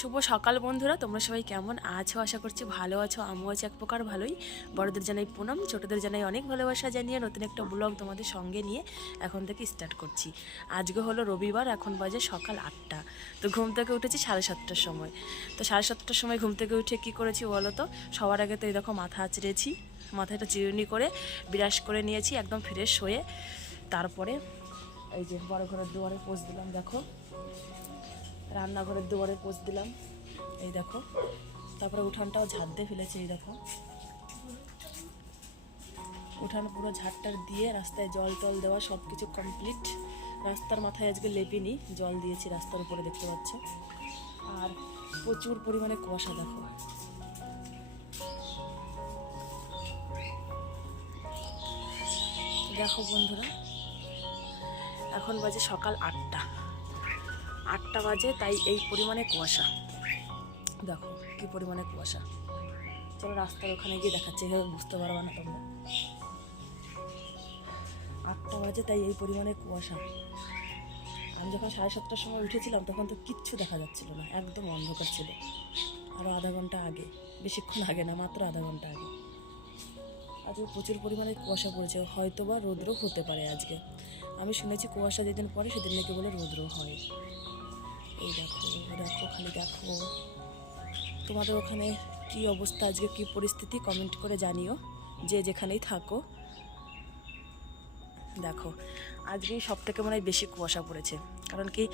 শুভ সকাল বন্ধুরা, তোমরা সবাই কেমন আছো? আশা করছি ভালো আছো। আমিও আছি এক প্রকার ভালোই। বড়দের জানাই প্রণাম, ছোটদের জানাই অনেক ভালোবাসা জানিয়ে নতুন একটা ব্লগ তোমাদের সঙ্গে নিয়ে এখন থেকে স্টার্ট করছি। আজকে হলো রবিবার, এখন বাজে সকাল 8টা। তো ঘুম থেকে উঠেছি 7:30টার সময়। তো 7:30টার সময় ঘুম থেকে উঠে কী করেছি বলো তো? সবার আগে তো এই দেখো মাথা আঁচড়েছি, মাথাটা চিরুনি করে বিরাস করে নিয়েছি একদম ফ্রেশ হয়ে। তারপরে এই যে বড় ঘরের দুয়ারে পোছ দিলাম, দেখো রান্নাঘরের দুয়ারে পোছ দিলাম, এই দেখো। তারপরে উঠানটাও ঝাড় দিয়ে ফেলেছে, এই দেখো উঠান পুরো ঝাড়টার দিয়ে রাস্তায় জল টল দেওয়া সব কিছু কমপ্লিট। রাস্তার মাথায় আজকে লেপিনি, জল দিয়েছি রাস্তার উপরে, দেখতে পাচ্ছ। আর প্রচুর পরিমাণে কুয়াশা, দেখো দেখো বন্ধুরা, এখন বাজে সকাল 8টা বাজে, তাই এই পরিমাণে কুয়াশা। দেখো কি পরিমাণে কুয়াশা। চলো রাস্তার ওখানে গিয়ে দেখাচ্ছি, এভাবে বুঝতে পারবা না তোমরা। 8টা বাজে, তাই এই পরিমাণে কুয়াশা। আমি যখন 7:30টার সময় উঠেছিলাম তখন তো কিচ্ছু দেখা যাচ্ছিল না, একদম অন্ধকার ছিল। আরও আধা ঘন্টা আগে, বেশিক্ষণ আগে না, মাত্র আধা ঘন্টা আগে। আজকে প্রচুর পরিমাণে কুয়াশা পড়েছে, হয়তো বা রৌদ্র হতে পারে আজকে। আমি শুনেছি কুয়াশা যেদিন পড়ে সেদিন নাকি বলে রৌদ্র হয়। এই দেখো দেখো, খালি দেখো। তোমাদের ওখানে কি অবস্থা, আজকে কি পরিস্থিতি, কমেন্ট করে জানিও, যে যেখানেই থাকো। দেখো আজকেই সব থেকে মনে হয় বেশি কুয়াশা পড়েছে, কারণ কি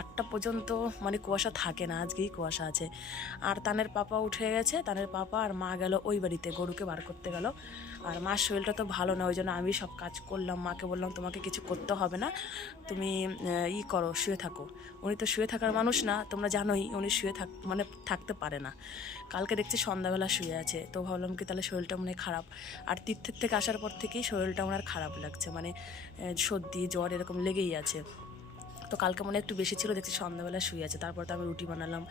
8টা পর্যন্ত মানে কুয়াশা থাকে না, আজকেই কুয়াশা আছে। আর তানের পাপা উঠে গেছে, তানের পাপা আর মা গেল ওই বাড়িতে, গরুকে বার করতে গেল। আর মার শরীরটা তো ভালো না, ওই জন্য আমি সব কাজ করলাম। মাকে বললাম তোমাকে কিছু করতে হবে না, তুমি করো, শুয়ে থাকো। উনি তো শুয়ে থাকার মানুষ না, তোমরা জানোই উনি শুয়ে মানে থাকতে পারে না। কালকে দেখছি সন্ধ্যাবেলা শুয়ে আছে, তো ভাবলাম কি তাহলে শরীরটা মনে হয় খারাপ। আর তীর্থের থেকে আসার পর থেকেই শরীরটা আমার খারাপ লাগছে, মানে সর্দি জ্বর এরকম লেগেই আছে। তো কালকে মনে একটু বেশি ছিল, দেখছি সন্ধ্যাবেলা শুয়ে আছে। তারপর তো আমি রুটি বানালাম,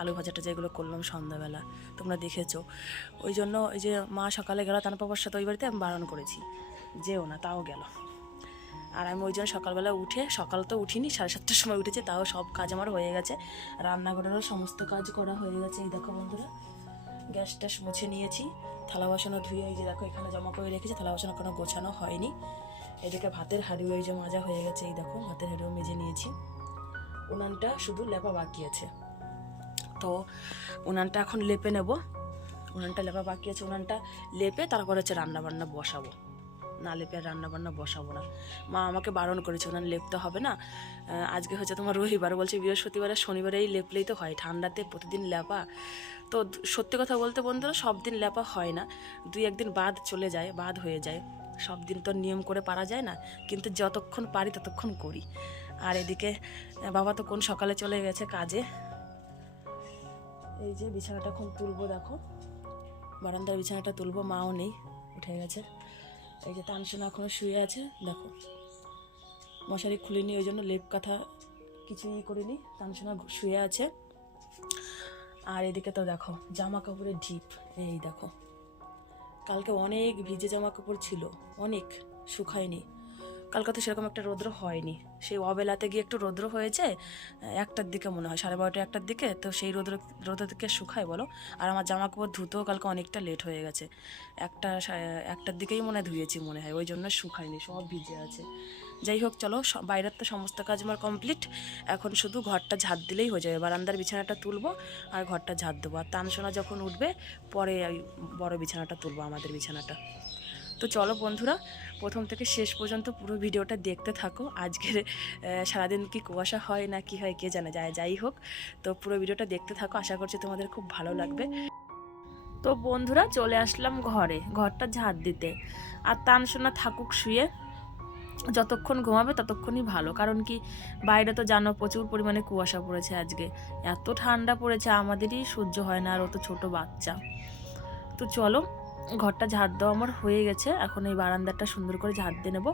আলু ভাজাটা যেগুলো করলাম সন্ধ্যাবেলা, তোমরা দেখেছো। ওই জন্য ওই যে মা সকালে গেল তার পাপার সাথে ওই বাড়িতে, আমি বারণ করেছি যেও না, তাও গেল। আর আমি ওই জন্য সকালবেলা উঠে, সকাল তো উঠিনি, 7:30টার সময় উঠেছি, তাও সব কাজ আমার হয়ে গেছে। রান্নাঘরেরও সমস্ত কাজ করা হয়ে গেছে। এই দেখো বন্ধুরা, গ্যাস ট্যাস মুছে নিয়েছি, থালা বাসনও ধুয়ে এই যে দেখো এখানে জমা করে রেখেছি, থালা বাসন কোনো গোছানো হয়নি। এদিকে ভাতের হাঁড়িও এই যে মাজা হয়ে গেছে, এই দেখো ভাতের হাঁড়িও মেজে নিয়েছি। উনানটা শুধু লেপা বাকি আছে, তো উনানটা এখন লেপে নেব। উনানটা লেপা বাকি আছে, উনানটা লেপে তারপর হচ্ছে রান্নাবান্না বসাবো। না লেপে আর রান্নাবান্না বসাবো না। মা আমাকে বারণ করেছে উনান লেপতে হবে না, আজকে হচ্ছে তোমার রবিবার, বলছে বৃহস্পতিবার আর শনিবারেই লেপলেই তো হয়, ঠান্ডাতে প্রতিদিন লেপা। তো সত্যি কথা বলতে বন্ধুরা, সব দিন লেপা হয় না, 2-1 দিন বাদ চলে যায়, বাদ হয়ে যায়। সব দিন তো নিয়ম করে পারা যায় না, কিন্তু যতক্ষণ পারি ততক্ষণ করি। আর এদিকে বাবা তো কোন সকালে চলে গেছে কাজে। এই যে বিছানাটা এখন তুলবো, দেখো বারান্দার বিছানাটা তুলবো, মাও নেই, উঠে গেছে। এই যে তানসোনা এখনো শুয়ে আছে, দেখো মশারি খুলিনি, ওই জন্য লেপ কাঁথা কিছুই করিনি, তানসোনা শুয়ে আছে। আর এদিকে তো দেখো জামা কাপড়ের ঢিপ, এই দেখো কালকে অনেক ভিজে জামা কাপড় ছিল, অনেক শুকায়নি। কালকে তো সেরকম একটা রৌদ্র হয়নি, সেই অবেলাতে গিয়ে একটু রৌদ্র হয়েছে 1টার দিকে মনে হয়, 12:30 1টার দিকে, তো সেই রৌদ্র থেকে শুকায় বলো। আর আমার জামা কাপড় ধুতেও কালকে অনেকটা লেট হয়ে গেছে, 1টার দিকেই মনে হয় ধুয়েছি মনে হয়, ওই জন্য শুকায়নি, সব ভিজে আছে। যাই হোক চলো, বাইরের তো সমস্ত কাজ আমার কমপ্লিট, এখন শুধু ঘরটা ঝাড় দিলেই হয়ে যাবে। বারান্দার বিছানাটা তুলবো আর ঘরটা ঝাড় দেবো, আর তানসোনা যখন উঠবে পরে ওই বড় বিছানাটা তুলবো, আমাদের বিছানাটা। তো চলো বন্ধুরা, প্রথম থেকে শেষ পর্যন্ত পুরো ভিডিওটা দেখতে থাকো। আজকের সারাদিন কি কুয়াশা হয় না কি হয় কে জানে, যাই হোক, তো পুরো ভিডিওটা দেখতে থাকো, আশা করছি তোমাদের খুব ভালো লাগবে। তো বন্ধুরা চলে আসলাম ঘরে, ঘরটা ঝাড় দিতে। আর তানসোনা থাকুক শুয়ে, যতক্ষণ ঘুমাবে ততক্ষণই ভালো, কারণ কি বাইরে তো জানো প্রচুর পরিমাণে কুয়াশা পড়েছে আজকে, এত ঠান্ডা পড়েছে আমাদেরই সহ্য হয় না, আর ও তো ছোটো বাচ্চা। তো চলো, ঘরটা ঝাড় দেওয়া আমার হয়ে গেছে, এখন এই বারান্দাটা সুন্দর করে ঝাড় দিয়ে নেবো।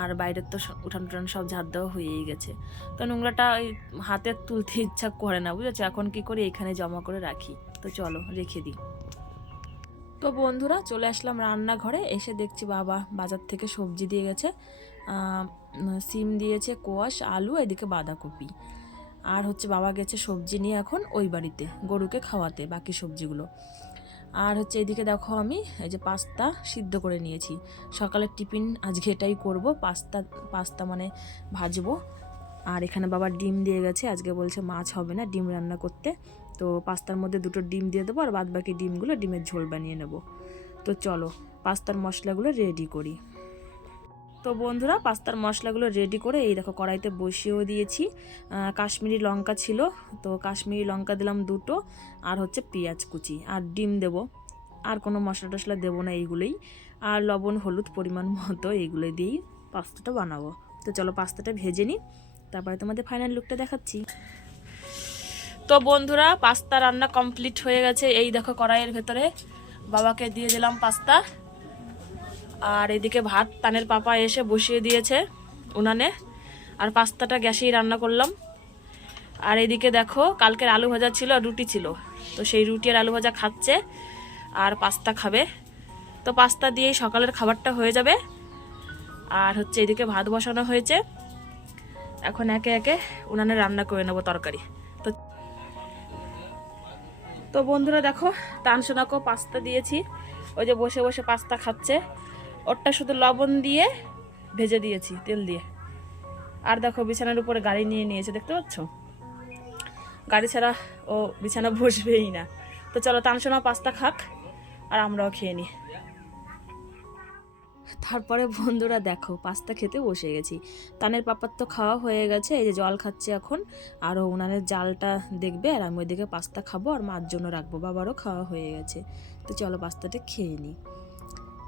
আর বাইরের তো উঠান টুঠান সব ঝাড় দেওয়া হয়েই গেছে, তো নোংরাটা ওই হাতে তুলতে ইচ্ছা করে না, বুঝেছো, এখন কি করি এখানে জমা করে রাখি। তো চলো রেখে দিই। তো বন্ধুরা চলে আসলাম রান্নাঘরে, এসে দেখছি বাবা বাজার থেকে সবজি দিয়ে গেছে, সিম দিয়েছে, কোয়াশ, আলু, এদিকে বাঁধাকপি। আর হচ্ছে বাবা গেছে সবজি নিয়ে এখন ওই বাড়িতে গরুকে খাওয়াতে, বাকি সবজিগুলো। আর হচ্ছে এদিকে দেখো আমি এই যে পাস্তা সিদ্ধ করে নিয়েছি, সকালের টিফিন আজকে এটাই করব, পাস্তা মানে ভাজবো। আর এখানে বাবা ডিম দিয়ে গেছে, আজকে বলছে মাছ হবে না, ডিম রান্না করতে। তো পাস্তার মধ্যে 2টো ডিম দিয়ে দেবো, আর বাদ বাকি ডিমগুলো ডিমের ঝোল বানিয়ে নেব। তো চলো পাস্তার মশলাগুলো রেডি করি। তো বন্ধুরা পাস্তার মশলাগুলো রেডি করে এই দেখো কড়াইতে বসিয়েও দিয়েছি। কাশ্মীরি লঙ্কা ছিল, তো কাশ্মীরি লঙ্কা দিলাম 2টো, আর হচ্ছে পেঁয়াজ কুচি, আর ডিম দেব। আর কোনো মশলা টশলা দেবো না, এইগুলোই। আর লবণ হলুদ পরিমাণ মতো এইগুলো দিয়েই পাস্তাটা বানাবো। তো চলো পাস্তাটা ভেজে নিই, তারপরে তোমাদের ফাইনাল লুকটা দেখাচ্ছি। তো বন্ধুরা পাস্তা রান্না কমপ্লিট হয়ে গেছে। এই দেখো কড়াইয়ের ভেতরে বাবাকে দিয়ে দিলাম পাস্তা, আর এদিকে ভাত তানের পাপা এসে বসিয়ে দিয়েছে উনানে, আর পাস্তাটা গ্যাসেই রান্না করলাম। আর এদিকে দেখো কালকের আলু ভাজা ছিল আর রুটি ছিল, তো সেই রুটি আর আলু ভাজা খাচ্ছে, আর পাস্তা খাবে। তো পাস্তা দিয়েই সকালের খাবারটা হয়ে যাবে। আর হচ্ছে এদিকে ভাত বসানো হয়েছে, এখন একে একে উনানে রান্না করে নেবো তরকারি। তো বন্ধুরা দেখো তানসোনাকেও পাস্তা দিয়েছি, ওই যে বসে বসে পাস্তা খাচ্ছে। ওরটা শুধু লবণ দিয়ে ভেজে দিয়েছি তেল দিয়ে। আর দেখো বিছানার উপরে গাড়ি নিয়ে নিয়েছে, দেখতে পাচ্ছ? গাড়ি ছাড়া ও বিছানা বসবেই না। তো চলো তানসোনা পাস্তা খাক, আর আমরাও খেয়ে নিই। তারপরে বন্ধুরা দেখো পাস্তা খেতে বসে গেছি। তানের পাপার তো খাওয়া হয়ে গেছে, এই যে জল খাচ্ছে এখন, আর উনানের জালটা দেখবে, আর আমি ওইদিকে পাস্তা খাবো আর মার জন্য রাখবো। বাবারও খাওয়া হয়ে গেছে, তো চলো পাস্তাটা খেয়ে নিই।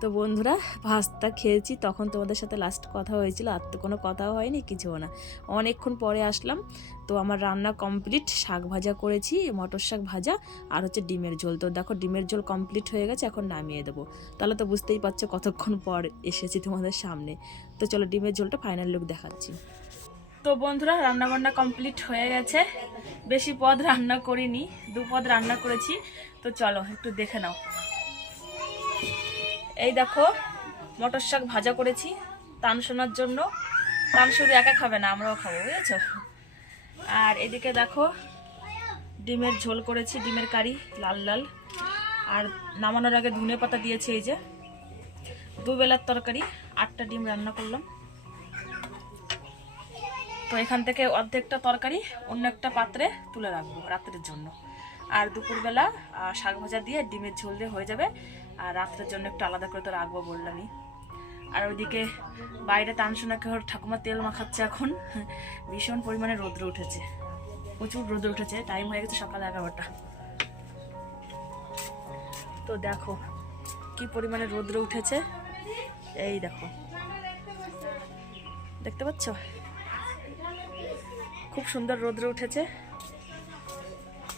তো বন্ধুরা পাস্তা খেয়েছি, তখন তোমাদের সাথে লাস্ট কথা হয়েছিল, আর তো কোনো কথাও হয়নি, কিছুও না। অনেকক্ষণ পরে আসলাম, তো আমার রান্না কমপ্লিট। শাক ভাজা করেছি, মটর শাক ভাজা, আর হচ্ছে ডিমের ঝোল। তো দেখো ডিমের ঝোল কমপ্লিট হয়ে গেছে, এখন নামিয়ে দেবো। তাহলে তো বুঝতেই পারছো কতক্ষণ পর এসেছি তোমাদের সামনে। তো চলো ডিমের ঝোলটা ফাইনাল লুক দেখাচ্ছি। তো বন্ধুরা রান্না বান্না কমপ্লিট হয়ে গেছে, বেশি পদ রান্না করিনি, 2 পদ রান্না করেছি। তো চলো একটু দেখে নাও। এই দেখো মটর শাক ভাজা করেছি তানসোনার জন্য, তান শুধু একা খাবে না, আমরাও খাবো, বুঝেছো? আর এদিকে দেখো ডিমের ঝোল করেছি, ডিমের কারি লাল লাল। আর নামানোর আগে ধনে পাতা দিয়েছি, এই যে 2 বেলার তরকারি, 8টা ডিম রান্না করলাম। তো এখান থেকে অর্ধেকটা তরকারি অন্য একটা পাত্রে তুলে রাখবো রাত্রের জন্য। আর দুপুরবেলা শাক ভাজা দিয়ে ডিমের ঝোল দিয়ে হয়ে যাবে, আর রাত্রের জন্য একটু আলাদা করে তো রাখবো বললামই। আর ওইদিকে বাইরে তানসোনাকে ওর ঠাকুমা তেল মাখাচ্ছে এখন, ভীষণ পরিমাণে রৌদ্র উঠেছে, প্রচুর রৌদ্র উঠেছে, টাইম হয়ে গেছে সকাল 11টা। তো দেখো কি পরিমাণে রৌদ্র উঠেছে, এই দেখো দেখতে পাচ্ছ, খুব সুন্দর রৌদ্র উঠেছে,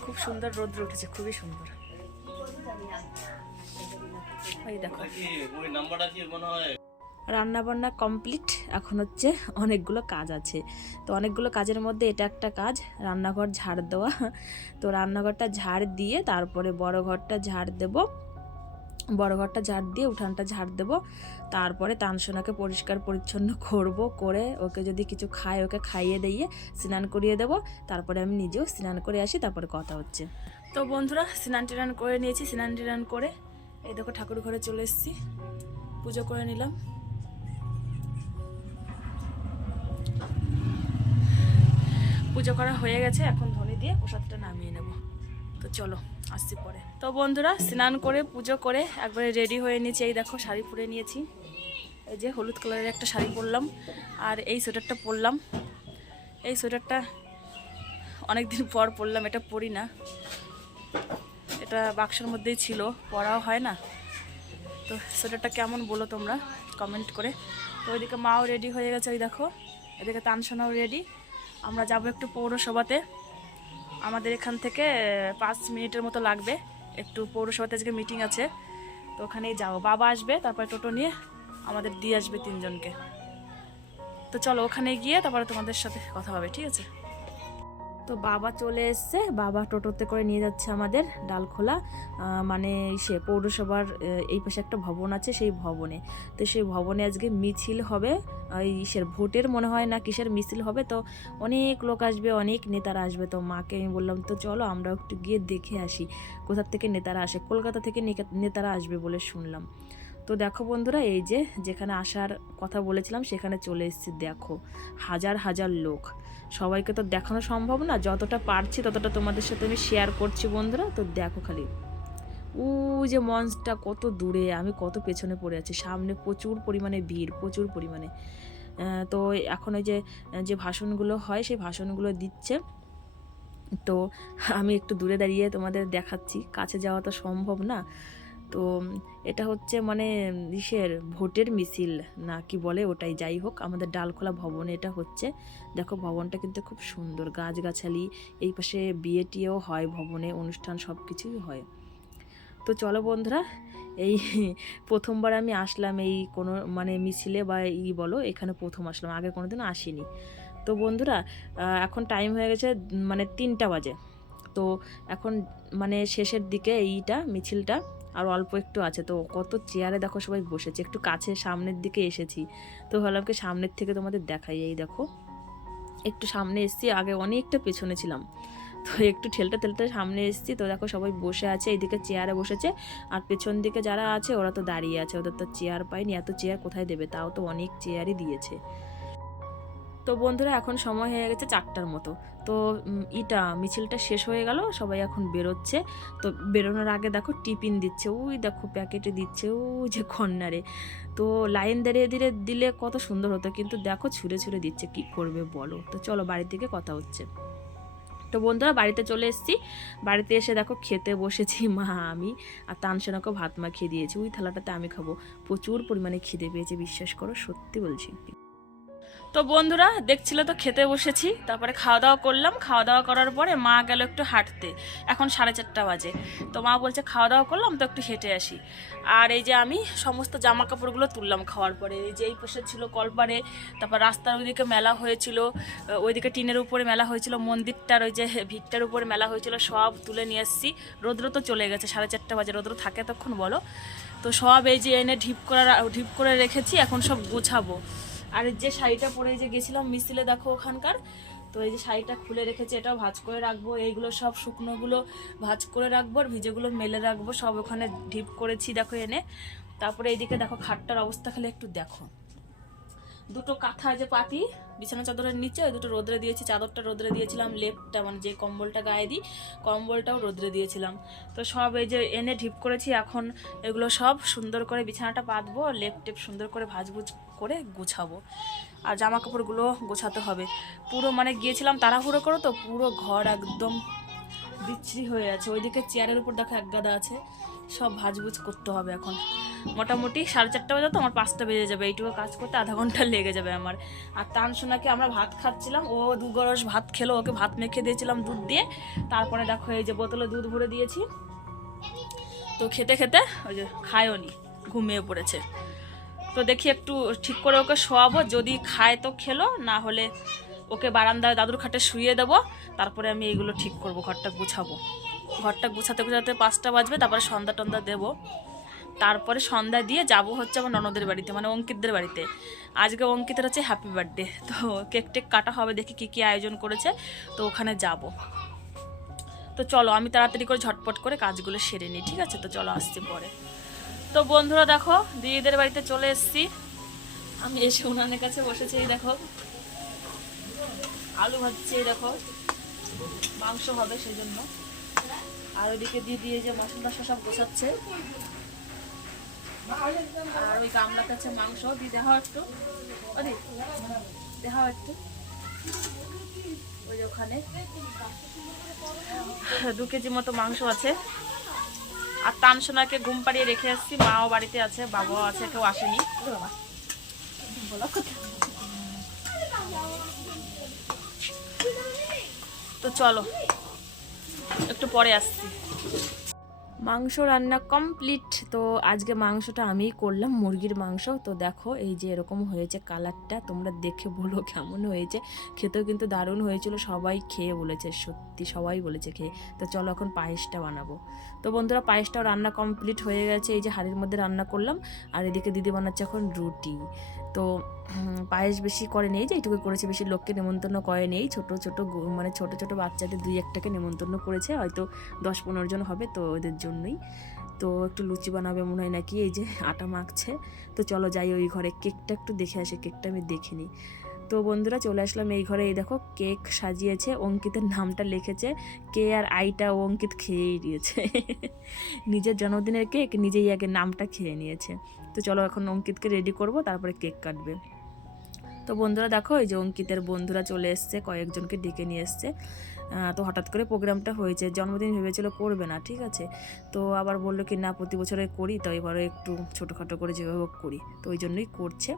খুব সুন্দর রৌদ্র উঠেছে, খুবই সুন্দর। এই দেখো রান্না বান্না কমপ্লিট, এখন হচ্ছে অনেকগুলো কাজ আছে। তো অনেকগুলো কাজের মধ্যে এটা একটা কাজ, রান্নাঘর ঝাড় দেওয়া। তো রান্নাঘরটা ঝাড় দিয়ে তারপরে বড় ঘরটা ঝাড় দেব, বড় ঘরটা ঝাড় দিয়ে উঠানটা ঝাড় দেব। তারপরে তানসোনাকে পরিষ্কার পরিচ্ছন্ন করব, করে ওকে যদি কিছু খায় ওকে খাইয়ে দিয়ে স্নান করিয়ে দেব। তারপরে আমি নিজেও স্নান করে আসি, তারপরে কথা হচ্ছে। তো বন্ধুরা স্নান টিনান করে নিয়েছি, স্নান টিনান করে এই দেখো ঠাকুর ঘরে চলে এসেছি, পুজো করে নিলাম। পুজো করা হয়ে গেছে, এখন ধনে দিয়ে প্রসাদটা নামিয়ে নেব। তো চলো আসছি পরে। তো বন্ধুরা স্নান করে পুজো করে একবারে রেডি হয়ে নিয়েছি, এই দেখো শাড়ি পরে নিয়েছি, এই যে হলুদ কালারের একটা শাড়ি পরলাম, আর এই সোয়েটারটা পরলাম। এই সোয়েটারটা অনেকদিন পর পরলাম, এটা পরি না, এটা বাক্সের মধ্যেই ছিল, পরাও হয় না। তো সোয়েটারটা কেমন বলো তোমরা কমেন্ট করে। তো ওইদিকে মাও রেডি হয়ে গেছে, ওই দেখো এদিকে তানসোনাও রেডি। আমরা যাব একটু পৌরসভাতে, আমাদের এখান থেকে 5 মিনিটের মতো লাগবে, একটু পৌরসভাতে আজকে মিটিং আছে, তো ওখানেই যাবো। বাবা আসবে, তারপরে টোটো নিয়ে আমাদের দিয়ে আসবে 3 জনকে। তো চলো ওখানে গিয়ে তারপরে তোমাদের সাথে কথা হবে, ঠিক আছে? তো বাবা চলে এসছে, বাবা টোটোতে করে নিয়ে যাচ্ছে আমাদের ডালখোলা, মানে সে পৌরসভার এই পাশে একটা ভবন আছে, সেই ভবনে। তো সেই ভবনে আজকে মিছিল হবে, ইসের ভোটের মনে হয় না কিসের মিছিল হবে। তো অনেক লোক আসবে, অনেক নেতারা আসবে। তো মাকে আমি বললাম তো চলো আমরা একটু গিয়ে দেখে আসি কোথার থেকে নেতারা আসে। কলকাতা থেকে নেতারা আসবে বলে শুনলাম। তো দেখো বন্ধুরা, এই যে যেখানে আসার কথা বলেছিলাম সেখানে চলে এসেছি। দেখো হাজার হাজার লোক, সবাইকে তো দেখানো সম্ভব না, যতটা পারছি ততটা তোমাদের সাথে আমি শেয়ার করছি বন্ধুরা। তো দেখো খালি ও যে মঞ্চটা কত দূরে, আমি কত পেছনে পড়ে আছি, সামনে প্রচুর পরিমাণে ভিড়, প্রচুর পরিমাণে। তো এখন ওই যে যে ভাষণগুলো হয় সেই ভাষণগুলো দিচ্ছে। তো আমি একটু দূরে দাঁড়িয়ে তোমাদের দেখাচ্ছি, কাছে যাওয়া তো সম্ভব না। তো এটা হচ্ছে মানে ইসের ভোটের মিছিল না কি বলে ওটাই, যাই হোক আমাদের ডালখোলা ভবনে এটা হচ্ছে। দেখো ভবনটা কিন্তু খুব সুন্দর, গাছগাছালি, এই পাশে বিয়ে টিয়েও হয় ভবনে, অনুষ্ঠান সব কিছুই হয়। তো চলো বন্ধুরা, এই প্রথমবার আমি আসলাম এই কোনো মানে মিছিলে বা বলো, এখানে প্রথম আসলাম, আগে কোনোদিনও আসিনি। তো বন্ধুরা এখন টাইম হয়ে গেছে মানে 3টা বাজে। তো এখন মানে শেষের দিকে এইটা মিছিলটা আর অল্প একটু আছে। তো কত চেয়ারে দেখো সবাই বসেছে, একটু কাছে সামনের দিকে এসেছি। তো ভাবলাম কি সামনের থেকে তোমাদের দেখাই। এই দেখো একটু সামনে এসেছি, আগে অনেকটা পেছনে ছিলাম, তো একটু ঠেলতে ঠেলতে সামনে এসেছি। তো দেখো সবাই বসে আছে, এইদিকে চেয়ারে বসেছে, আর পেছন দিকে যারা আছে ওরা তো দাঁড়িয়ে আছে, ওদের তো চেয়ার পায়নি, এত চেয়ার কোথায় দেবে, তাও তো অনেক চেয়ারই দিয়েছে। তো বন্ধুরা এখন সময় হয়ে গেছে 4টার মতো। তো মিছিলটা শেষ হয়ে গেল, সবাই এখন বেরোচ্ছে। তো বেরোনোর আগে দেখো টিফিন দিচ্ছে, ওই দেখো প্যাকেটে দিচ্ছে ওই যে কর্নারে। তো লাইন দাঁড়িয়ে দিলে কত সুন্দর হতো, কিন্তু দেখো ছুঁড়ে ছুঁড়ে দিচ্ছে, কি করবে বলো। তো চলো বাড়ি থেকে কথা হচ্ছে। তো বন্ধুরা বাড়িতে চলে এসেছি, বাড়িতে এসে দেখো খেতে বসেছি মা আমি, আর তানসেনাকেও ভাত মাখিয়ে দিয়েছি, ওই থালাটাতে আমি খাবো। প্রচুর পরিমাণে খিদে পেয়েছে, বিশ্বাস করো, সত্যি বলছি। তো বন্ধুরা দেখছিলে তো খেতে বসেছি, তারপরে খাওয়া দাওয়া করলাম, খাওয়া দাওয়া করার পরে মা গেল একটু হাঁটতে, এখন 4:30 বাজে। তো মা বলছে খাওয়া দাওয়া করলাম তো একটু হেঁটে আসি। আর এই যে আমি সমস্ত জামা কাপড়গুলো তুললাম খাওয়ার পরে। এই যে এই পাশে ছিল কলপারে, তারপর রাস্তার ওইদিকে মেলা হয়েছিল, ওইদিকে টিনের উপরে মেলা হয়েছিল, মন্দিরটার ওই যে ভিটটার উপরে মেলা হয়েছিল, সব তুলে নিয়ে এসেছি। রৌদ্র তো চলে গেছে, 4:30 বাজে, রৌদ্র থাকে তখন বলো। তো সব এই যে এনে ঢিপ করে রেখেছি, এখন সব গুছাবো। আর যে শাড়িটা পরে যে গেছিলাম মিছিলে দেখো ওখানকার, তো এই যে শাড়িটা খুলে রেখেছি, এটাও ভাঁজ করে রাখবো। এইগুলো সব শুকনোগুলো ভাঁজ করে রাখবো, আর ভিজেগুলো মেলে রাখবো, সব ওখানে ঢিপ করেছি দেখো এনে। তারপরে এইদিকে দেখো খাটটার অবস্থা খালি একটু দেখো, দুটো কাঁথা যে পাতি বিছানা চাদরের নিচে, ওই দুটো রোদ্রে দিয়েছি, চাদরটা রোদ্রে দিয়েছিলাম, লেপটা মানে যে কম্বলটা গায়ে দিই কম্বলটাও রোদ্রে দিয়েছিলাম। তো সব এই যে এনে ঢিপ করেছি, এখন এগুলো সব সুন্দর করে বিছানাটা পাতবো, লেপ টেপ সুন্দর করে ভাজভুজ করে গুছাবো। আর জামা কাপড়গুলো গোছাতে হবে, পুরো মানে গিয়েছিলাম তাড়াহুড়ো করো, তো পুরো ঘর একদম বিচ্ছিরি হয়ে আছে। ওইদিকে চেয়ারের উপর দেখো এক গাদা আছে, সব ভাজভুজ করতে হবে এখন। মোটামুটি 4:30 বাজে, তো আমার 5টা বেজে যাবে, এইটুকু কাজ করতে আধা ঘন্টা লেগে যাবে আমার। আর তানসোনাকে আমরা ভাত খাচ্ছিলাম, ও 2 গরস ভাত খেলো, ওকে ভাত মেখে দিয়েছিলাম দুধ দিয়ে। তারপরে দেখো এই যে বোতলে দুধ ভরে দিয়েছি। তো খেতে খেতে ওই যে খায়ও নি, ঘুমিয়ে পড়েছে। তো দেখি একটু ঠিক করে ওকে শোয়াবো, যদি খায় তো খেলো, না হলে ওকে বারান্দায় দাদুর খাটে শুইয়ে দেবো। তারপরে আমি এইগুলো ঠিক করবো, ঘরটা গুছাবো। ঘরটা গুছাতে গুছাতে 5টা বাজবে, তারপরে সন্ধ্যা টন্ধা দেবো। তারপরে সন্ধ্যা দিয়ে যাব হচ্ছে আমার ননদের বাড়িতে, মানে অঙ্কিতদের বাড়িতে। আজকে অঙ্কিতের হচ্ছে হ্যাপি বার্থডে, তো কেক টেক কাটা হবে, দেখি কী কী আয়োজন করেছে, তো ওখানে যাব। তো চলো আমি তাড়াতাড়ি করে ঝটপট করে কাজগুলো সেরে নিই, ঠিক আছে? তো চলো আসছি পরে। তো বন্ধুরা দেখো দিদিদের বাড়িতে চলে এসেছি, আমি এসে উনানের কাছে বসেছি। দেখো আলু ভাজছে, দেখো মাংস হবে সেই জন্য। আর ওইদিকে দিদি এই যে মশলা সব গোছাচ্ছে, আর ওই গামলাতে আছে মাংস। দিয়ে দেখাও একটু, দেখাও একটু, ওই যে ওখানে 2 কেজি মতো মাংস আছে। আর তানসোনাকে ঘুম পাড়িয়ে রেখে এসেছি, মাও বাড়িতে আছে, বাবাও আছে, কেউ আসেনি। তো চলো একটু পরে আসছি। মাংস রান্না কমপ্লিট। তো আজকে মাংসটা আমিই করলাম, মুরগির মাংস। তো দেখো এই যে এরকম হয়েছে কালারটা, তোমরা দেখে বলো কেমন হয়েছে। খেতেও কিন্তু দারুণ হয়েছিল, সবাই খেয়ে বলেছে, সত্যি সবাই বলেছে খেয়ে। তো চলো এখন পায়েসটা বানাবো। তো বন্ধুরা পায়েসটাও রান্না কমপ্লিট হয়ে গেছে, এই যে হাঁড়ির মধ্যে রান্না করলাম। আর এদিকে দিদি বানাচ্ছে এখন রুটি। তো পায়েস বেশি করে নেই, যে এইটুকু করেছে, বেশি লোককে নেমন্তন্ন করে নেই। ছোটো ছোটো মানে ছোটো ছোটো বাচ্চাদের 2-1টাকে নেমন্তন্ন করেছে, হয়তো 10-15 জন হবে, তো ওদের জন্যই। তো একটু লুচি বানাবে মনে হয় নাকি, এই যে আটা মাখছে। তো চলো যাই ওই ঘরে, কেকটা একটু দেখে আসি, কেকটা আমি দেখিনি। তো বন্ধুরা চলে আসলাম এই ঘরে। এই দেখো কেক সাজিয়েছে, অঙ্কিতের নামটা লিখেছে, কে আর আইটা অঙ্কিত খেয়েই দিয়েছে। নিজের জন্মদিনের কেক নিজেই আগে নামটা খেয়ে নিয়েছে। তো চলো এখন অঙ্কিতকে রেডি করব, তারপরে কেক কাটবে। তো বন্ধুরা দেখো এই যে অঙ্কিতের বন্ধুরা চলে এসছে, কয়েকজনকে ডেকে নিয়ে এসছে। তো হঠাৎ করে প্রোগ্রামটা হয়েছে, জন্মদিন ভেবেছিল করবে না, ঠিক আছে। তো আবার বললো কি না প্রতি বছরে করি, তো এবারে একটু ছোটোখাটো করে যেভাবে হোক করি, তো ওই জন্যই করছে।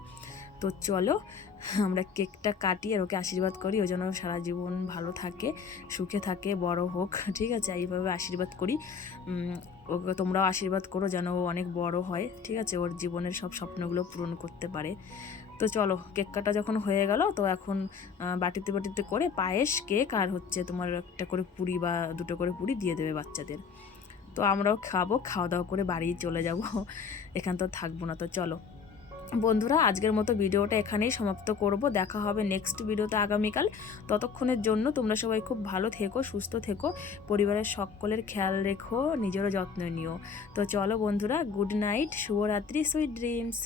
তো চলো আমরা কেকটা কাটি আর ওকে আশীর্বাদ করি, ওই জন্য সারা জীবন ভালো থাকে, সুখে থাকে, বড় হোক, ঠিক আছে, এইভাবে আশীর্বাদ করি। ওকে তোমরাও আশীর্বাদ করো যেন ও অনেক বড় হয়, ঠিক আছে, ওর জীবনের সব স্বপ্নগুলো পূরণ করতে পারে। তো চলো কেক কাটা যখন হয়ে গেল, তো এখন বাটিতে বাটিতে করে পায়েস, কেক আর হচ্ছে তোমার একটা করে পুরি বা 2টো করে পুরি দিয়ে দেবে বাচ্চাদের। তো আমরাও খাবো, খাওয়া দাওয়া করে বাড়ি চলে যাব, এখান তো থাকবো না। তো চলো বন্ধুরা আজকের মতো ভিডিওটা এখানেই সমাপ্ত করব, দেখা হবে নেক্সট ভিডিওতে আগামীকাল। ততক্ষণের জন্য তোমরা সবাই খুব ভালো থেকো, সুস্থ থেকো, পরিবারের সকলের খেয়াল রেখো, নিজেরও যত্ন নিও। তো চলো বন্ধুরা, গুড নাইট, শুভরাত্রি, সুইট ড্রিমস।